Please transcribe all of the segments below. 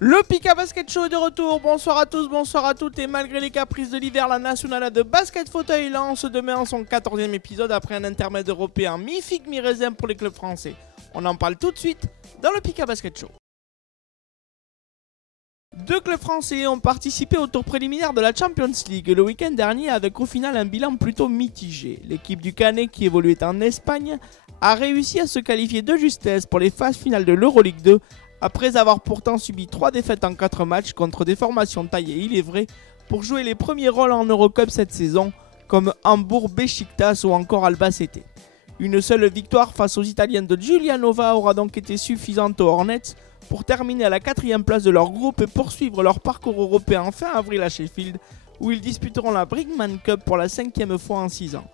Le Pika Basket Show est de retour, bonsoir à tous, bonsoir à toutes, et malgré les caprices de l'hiver, la Nationale de Basket Fauteuil lance demain son 14e épisode après un intermède européen mi-figue mi-raisin pour les clubs français. On en parle tout de suite dans le Pika Basket Show. Deux clubs français ont participé au tour préliminaire de la Champions League le week-end dernier avec au final un bilan plutôt mitigé. L'équipe du Canet, qui évoluait en Espagne, a réussi à se qualifier de justesse pour les phases finales de l'Euroleague 2 après avoir pourtant subi 3 défaites en 4 matchs contre des formations taillées, il est vrai, pour jouer les premiers rôles en Eurocup cette saison, comme Hambourg, Beşiktaş ou encore Albacete. Une seule victoire face aux Italiens de Giulianova aura donc été suffisante aux Hornets pour terminer à la 4e place de leur groupe et poursuivre leur parcours européen fin avril à Sheffield, où ils disputeront la Brinkman Cup pour la 5e fois en 6 ans.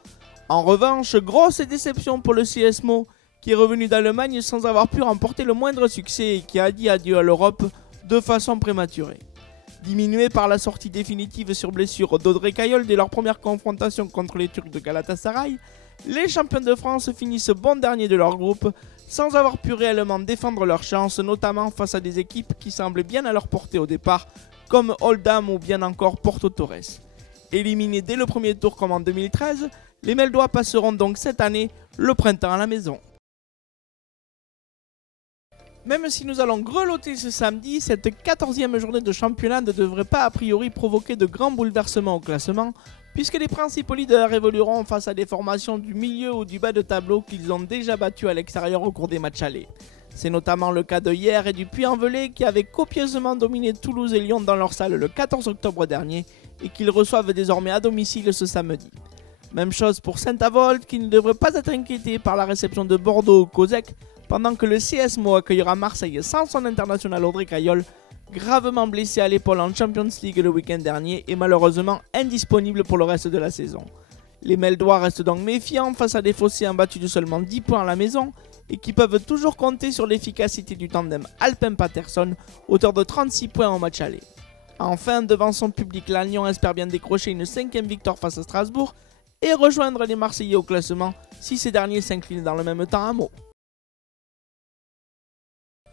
En revanche, grosse déception pour le CSMO, qui est revenu d'Allemagne sans avoir pu remporter le moindre succès et qui a dit adieu à l'Europe de façon prématurée. Diminué par la sortie définitive sur blessure d'Audrey Caillol dès leur première confrontation contre les Turcs de Galatasaray, les champions de France finissent bon dernier de leur groupe sans avoir pu réellement défendre leur chance, notamment face à des équipes qui semblaient bien à leur portée au départ, comme Oldham ou bien encore Porto Torres. Éliminés dès le premier tour comme en 2013, les Meldois passeront donc cette année le printemps à la maison. Même si nous allons grelotter ce samedi, cette 14e journée de championnat ne devrait pas a priori provoquer de grands bouleversements au classement, puisque les principaux leaders évolueront face à des formations du milieu ou du bas de tableau qu'ils ont déjà battues à l'extérieur au cours des matchs allés. C'est notamment le cas de Hyères et du Puy-en-Velay qui avaient copieusement dominé Toulouse et Lyon dans leur salle le 14 octobre dernier et qu'ils reçoivent désormais à domicile ce samedi. Même chose pour Saint-Avold qui ne devrait pas être inquiété par la réception de Bordeaux au COSEC, pendant que le CSMO accueillera Marseille sans son international Audrey Caillol, gravement blessé à l'épaule en Champions League le week-end dernier et malheureusement indisponible pour le reste de la saison. Les Meldois restent donc méfiants face à des Phocéens battus de seulement 10 points à la maison et qui peuvent toujours compter sur l'efficacité du tandem Alpin-Patterson, auteur de 36 points en match aller. Enfin, devant son public, Lannion espère bien décrocher une 5e victoire face à Strasbourg et rejoindre les Marseillais au classement si ces derniers s'inclinent dans le même temps à Meaux.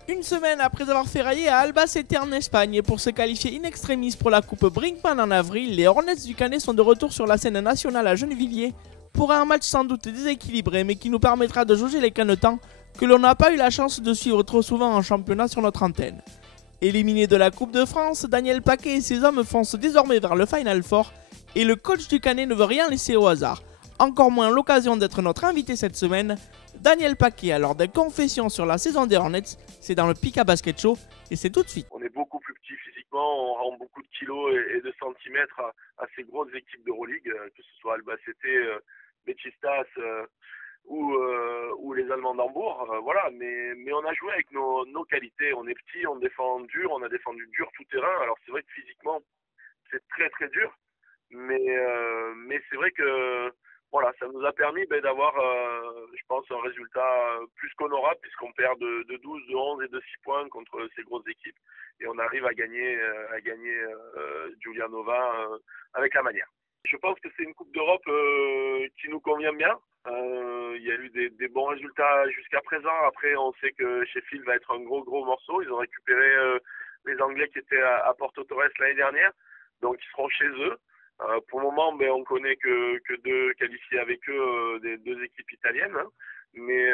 Une semaine après avoir ferraillé à Albacete en Espagne pour se qualifier in extremis pour la coupe Brinkman en avril, les Hornets du Canet sont de retour sur la scène nationale à Gennevilliers pour un match sans doute déséquilibré mais qui nous permettra de jauger les canetans que l'on n'a pas eu la chance de suivre trop souvent en championnat sur notre antenne. Éliminé de la Coupe de France, Daniel Paquet et ses hommes foncent désormais vers le Final Four et le coach du Canet ne veut rien laisser au hasard. Encore moins l'occasion d'être notre invité cette semaine. Daniel Paquet, alors des confessions sur la saison des Hornets, c'est dans le Pika Basket Show et c'est tout de suite. On est beaucoup plus petit physiquement, on rend beaucoup de kilos et de centimètres à ces grosses équipes d'Euroleague, que ce soit Albacete, Beşiktaş ou les Allemands d'Hambourg. Voilà, mais on a joué avec nos qualités. On est petit, on défend dur, on a défendu dur tout terrain. Alors c'est vrai que physiquement, c'est très très dur, mais c'est vrai que voilà, ça nous a permis d'avoir, je pense, un résultat plus qu'honorable puisqu'on perd de 12, de 11 et de 6 points contre ces grosses équipes et on arrive à gagner Giulianova avec la manière. Je pense que c'est une Coupe d'Europe qui nous convient bien. Il y a eu des bons résultats jusqu'à présent. Après, on sait que Sheffield va être un gros morceau. Ils ont récupéré les Anglais qui étaient à Porto Torres l'année dernière, donc ils seront chez eux. Pour le moment, on connaît que deux qualifiés avec eux, des deux équipes italiennes. Hein. Mais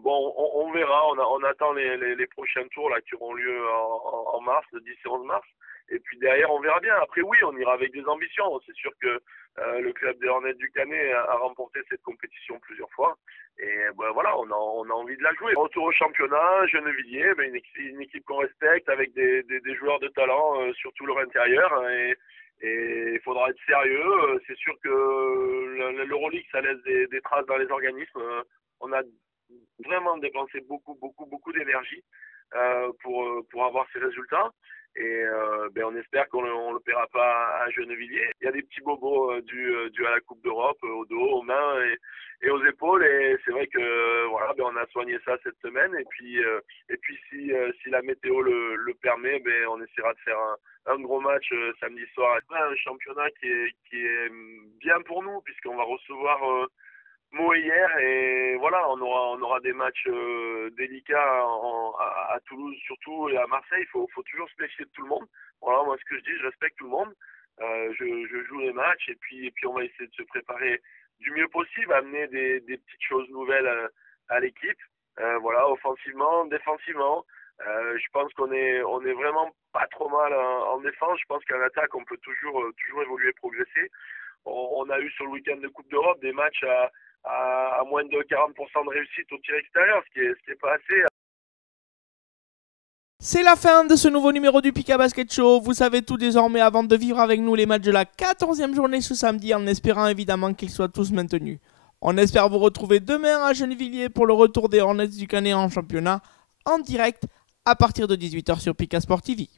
bon, on verra. On attend les prochains tours là qui auront lieu en mars, le 10 et 11 mars. Et puis derrière, on verra bien. Après, oui, on ira avec des ambitions. C'est sûr que le club des Hornets du Canet a remporté cette compétition plusieurs fois. Et voilà, on a envie de la jouer. Retour au championnat, Gennevilliers, une équipe qu'on respecte avec des joueurs de talent sur tout leur intérieur. Et il faudra être sérieux. C'est sûr que l'Euroleague, ça laisse des traces dans les organismes. On a vraiment dépensé beaucoup d'énergie pour avoir ces résultats. Et on espère qu'on ne le paiera pas à Gennevilliers. Il y a des petits bobos dus à la Coupe d'Europe, au dos, aux mains et aux épaules. Et c'est vrai que voilà, on a soigné ça cette semaine. Et puis si la météo le permet, on essaiera de faire un gros match samedi soir. Un championnat qui est bien pour nous puisqu'on va recevoir mots hier et voilà, on aura des matchs délicats à Toulouse surtout et à Marseille. Faut toujours se méfier de tout le monde. Voilà, moi ce que je dis, je respecte tout le monde. Je joue les matchs et puis on va essayer de se préparer du mieux possible, amener des petites choses nouvelles à l'équipe. Voilà, offensivement, défensivement. Je pense qu'on est vraiment pas trop mal en défense. Je pense qu'en attaque, on peut toujours évoluer, progresser. On a eu sur le week-end de Coupe d'Europe des matchs à moins de 40% de réussite au tir extérieur, ce qui est pas assez. C'est la fin de ce nouveau numéro du Pika Basket Show. Vous savez tout désormais avant de vivre avec nous les matchs de la 14e journée ce samedi, en espérant évidemment qu'ils soient tous maintenus. On espère vous retrouver demain à Gennevilliers pour le retour des Hornets du Canet en championnat, en direct à partir de 18h sur Pika Sport TV.